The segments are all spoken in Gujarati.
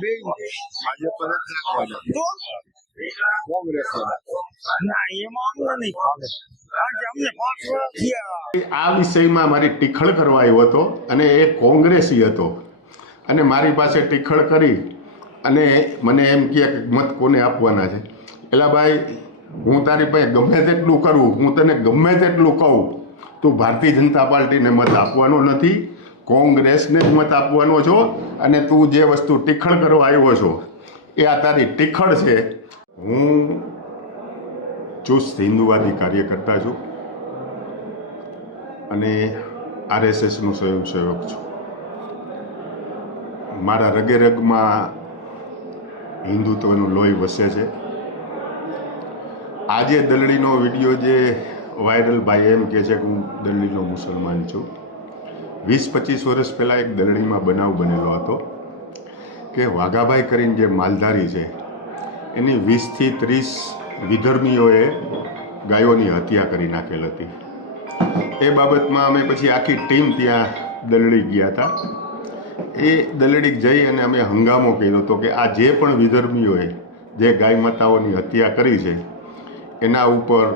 ભાજપ પર જ નાખવાના. કોંગ્રેસ ના એમાં અમને નહીં ફાવે કારણ કે અમને 5 વર્ષ થયા. આ વિષયમાં મારી ટીખળ કરવા આવ્યો હતો અને એ કોંગ્રેસી હતો અને મારી પાસે ટીખળ કરી અને મને એમ કહે કે મત કોને આપવાના છે. એલા ભાઈ, હું તારી પાસે ગમે તેટલું કરું, હું તને ગમે તેટલું કહું, તું ભારતીય જનતા પાર્ટીને મત આપવાનો નથી, કોંગ્રેસને જ મત આપવાનો છો. અને તું જે વસ્તુ ટીખળ કરવા આવ્યો છો એ આ તારી ટીખળ છે. હું ચુસ્ત હિન્દુવાદી કાર્યકર્તા છું અને આરએસએસનો સ્વયંસેવક છું. મારા રગે રગમાં હિન્દુત્વનું લોહી વસે છે. આજે દલડીનો વિડીયો જે વાયરલ ભાઈ એમ કહે છે કે હું દલડીનો મુસલમાન છું. 20-25 વર્ષ પહેલાં એક દલડીમાં બનાવ બનેલો હતો કે વાઘાભાઈ કરીને જે માલધારી છે એની 20થી 30 વિધર્મીઓએ ગાયોની હત્યા કરી નાખેલ હતી. એ બાબતમાં અમે પછી આખી ટીમ ત્યાં દલડી ગયા હતા. એ દલડી જઈ અને અમે હંગામો કર્યો હતો કે આ જે પણ વિધર્મીઓએ જે ગાય માતાઓની હત્યા કરી છે એના ઉપર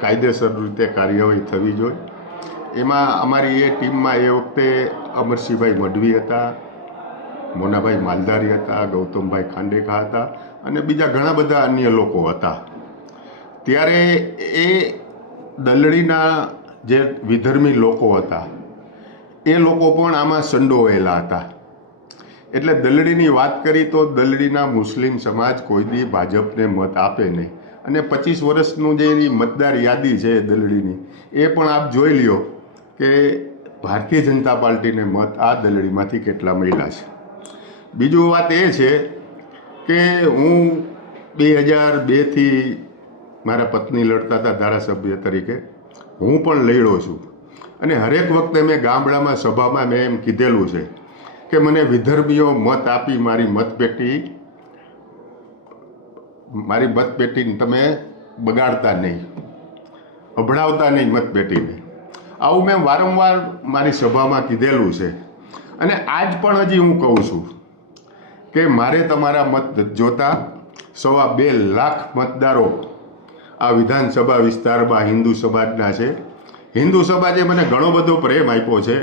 કાયદેસર રીતે કાર્યવાહી થવી જોઈએ. એમાં અમારી એ ટીમમાં એ વખતે અમરસિંહભાઈ મઢવી હતા, મોનાભાઈ માલધારી હતા, ગૌતમભાઈ ખાંડેખા હતા અને બીજા ઘણા બધા અન્ય લોકો હતા. ત્યારે એ દલડીના જે વિધર્મી લોકો હતા એ લોકો પણ આમાં સંડોવાયેલા હતા. એટલે દલડીની વાત કરી તો દલડીના મુસ્લિમ સમાજ કોઈ દી ભાજપને મત આપે નહીં. અને 25 વર્ષનું જે એની મતદાર યાદી છે દલડીની એ પણ આપ જોઈ લ્યો કે ભારતીય જનતા પાર્ટીને મત આ દલડીમાંથી કેટલા મળ્યા છે. બીજું વાત એ છે કે હું 2002થી મારા પત્ની લડતા હતા ધારાસભ્ય તરીકે, હું પણ લડ્યો છું. અને હરેક વખતે મેં ગામડામાં સભામાં મેં એમ કીધેલું છે કે મને વિધર્મીઓ મત આપી મારી મતપેટીને તમે બગાડતા નહીં, અભડાવતા નહીં મતપેટીને. આવું મેં વારંવાર મારી સભામાં કીધેલું છે. અને આજ પણ હજી હું કહું છું કે મારે તમારા મત જોતા 2.25 લાખ મતદારો આ વિધાનસભા વિસ્તારમાં હિન્દુ સમાજના છે. હિન્દુ સમાજે મને ઘણો બધો પ્રેમ આપ્યો છે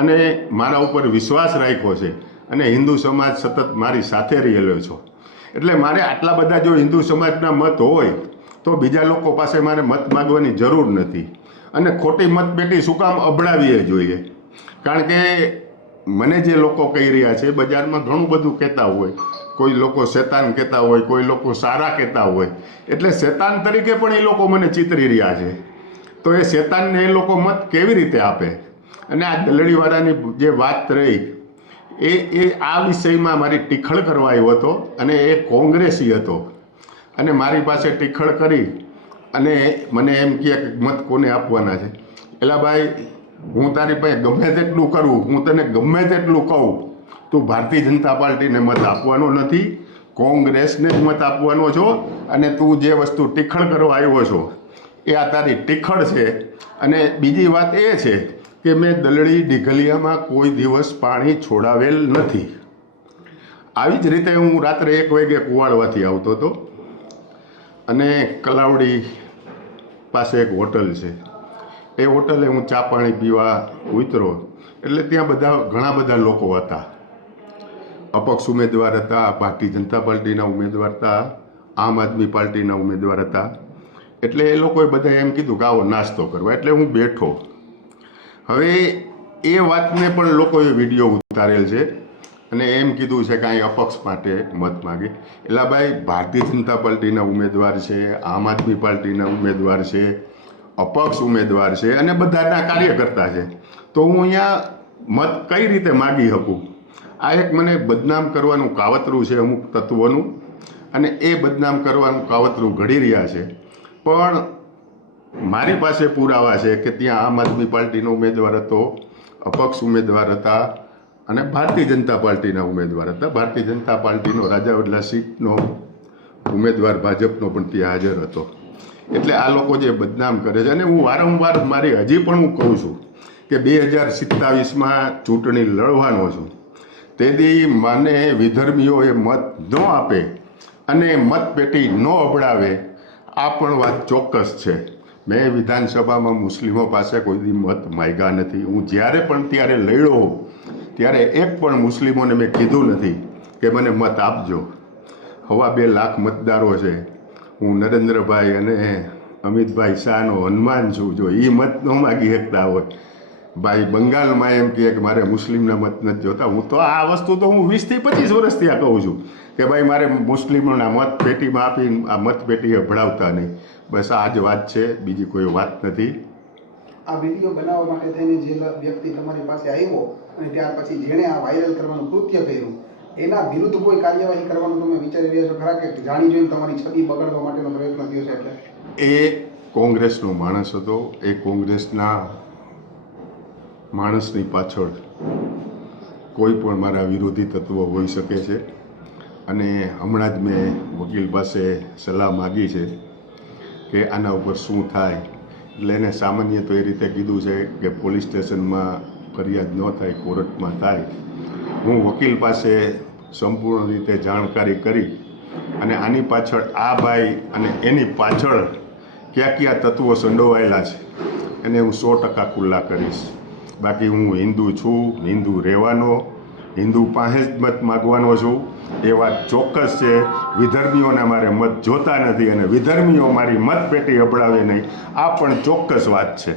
અને મારા ઉપર વિશ્વાસ રાખ્યો છે અને હિન્દુ સમાજ સતત મારી સાથે રહેલો છો. એટલે મારે આટલા બધા જો હિન્દુ સમાજના મત હોય તો બીજા લોકો પાસે મારે મત માગવાની જરૂર નથી. અને ખોટી મતપેટી શું કામ અભડાવીએ જોઈએ? કારણ કે મને જે લોકો કહી રહ્યા છે બજારમાં ઘણું બધું કહેતા હોય, કોઈ લોકો શેતાન કહેતા હોય, કોઈ લોકો સારા કહેતા હોય. એટલે શેતાન તરીકે પણ એ લોકો મને ચિતરી રહ્યા છે. તો એ શેતાનને એ લોકો મત કેવી રીતે આપે? અને આ દલડીવાળાની જે વાત રહી એ આ વિષયમાં મારી ટીખળ કરવા આવ્યો હતો અને એ કોંગ્રેસી હતો અને મારી પાસે ટીખળ કરી અને મને એમ કહે કે મત કોને આપવાના છે. એલા ભાઈ, હું તારી પાસે ગમે તેટલું કરું, હું તને ગમે તેટલું કહું, તું ભારતીય જનતા પાર્ટીને મત આપવાનો નથી, કોંગ્રેસને જ મત આપવાનો છો. અને તું જે વસ્તુ ટીખળ કરવા આવ્યો છો એ આ તારી ટીખળ છે. અને બીજી વાત એ છે કે મેં દલડી ઢીઘલિયામાં કોઈ દિવસ પાણી છોડાવેલ નથી. આવી જ રીતે હું રાત્રે 1 વાગે કુવાડવાથી આવતો હતો અને કલાવડી પાસે એક હોટલ છે. એ હોટલે હું ચા પાણી પીવા ઉતરો એટલે ત્યાં ઘણા બધા લોકો હતા. અપક્ષ ઉમેદવાર હતા, ભારતીય જનતા પાર્ટીના ઉમેદવાર હતા, આમ આદમી પાર્ટીના ઉમેદવાર હતા. એટલે એ લોકોએ બધા એમ કીધું કે આવો નાસ્તો કરવા. એટલે હું બેઠો. હવે એ વાતને પણ લોકોએ વિડીયો ઉતારેલ છે અને એમ કીધું છે કે અહીં અપક્ષ માટે મત માગે. એટલે ભાઈ, ભારતીય જનતા પાર્ટીના ઉમેદવાર છે, આમ આદમી પાર્ટીના ઉમેદવાર છે, અપક્ષ ઉમેદવાર છે અને બધાના કાર્યકર્તા છે. તો હું અહીંયા મત કઈ રીતે માગી શકું? આ એક મને બદનામ કરવાનું કાવતરું છે અમુક તત્વોનું અને એ બદનામ કરવાનું કાવતરું ઘડી રહ્યા છે. પણ મારી પાસે પુરાવા છે કે ત્યાં આમ આદમી પાર્ટીનો ઉમેદવાર હતો, અપક્ષ ઉમેદવાર હતા અને ભારતીય જનતા પાર્ટીના ઉમેદવાર હતા. ભારતીય જનતા પાર્ટીનો રાજાવડલા સીટનો ઉમેદવાર ભાજપનો પણ ત્યાં હાજર હતો. એટલે આ લોકો જે બદનામ કરે છે અને હું વારંવાર હજી પણ હું કહું છું કે 2027માં ચૂંટણી લડવાનો છું. તેથી મને વિધર્મીઓએ મત ન આપે અને મતપેટી ન અબડાવે આ પણ વાત ચોક્કસ છે. મેં વિધાનસભામાં મુસ્લિમો પાસે કોઈ દી મત માગ્યા નથી. હું જ્યારે પણ ત્યારે લડ્યો ત્યારે એક પણ મુસ્લિમોને મેં કીધું નથી કે મને મત આપજો. 2.5 લાખ મતદારો છે. હું નરેન્દ્રભાઈ અને અમિતભાઈ શાહનો હનુમાન છું. જો એ મત ન માગી શકતા હોય, ભાઈ બંગાળમાં એમ કહે કે મારે મુસ્લિમના મત નથી જોતા. હું તો આ વસ્તુ તો હું 20 થી 25 વર્ષથી આ કહું છું કે ભાઈ મારે મુસ્લિમોના મત પેટીમાં આપીને આ મતપેટીએ ભળાવતા નહીં. બસ આ જ વાત છે, બીજી કોઈ વાત નથી. આ વિડીયો બનાવવા માટે થઈને જે વ્યક્તિ તમારી પાસે આવ્યો અને ત્યાર પછી જેણે આ વાયરલ કરવાનું કૃત્ય કર્યું એના વિરુદ્ધ કોઈ કાર્યવાહી કરવાનું તમે વિચારી રહ્યા છો ખરા, કે જાણી જોઈને તમારી છબી બગાડવા માટેનો પ્રયત્ન થયો છે? એટલે એ કોંગ્રેસનો માણસ હતો. એ કોંગ્રેસના માણસની પાછળ કોઈ પણ મારા વિરોધી તત્વો હોઈ શકે છે. અને હમણાં જ મેં વકીલ પાસે સલાહ માગી છે કે આના ઉપર શું થાય. એટલે એને સામાન્ય તો એ રીતે કીધું છે કે પોલીસ સ્ટેશનમાં ફરિયાદ ન થાય, કોર્ટમાં થાય. હું વકીલ પાસે સંપૂર્ણ રીતે જાણકારી કરી અને આની પાછળ આ ભાઈ અને એની પાછળ કયા કયા તત્વો સંડોવાયેલા છે એને હું 100% ખુલ્લા કરીશ. બાકી હું હિન્દુ છું, હિન્દુ રહેવાનો, હિન્દુ પાસે જ મત માગવાનો છું એ વાત ચોક્કસ છે. વિધર્મીઓના મારે મત જોતા નથી અને વિધર્મીઓ મારી મતપેટી અબડાવે નહીં આ પણ ચોક્કસ વાત છે.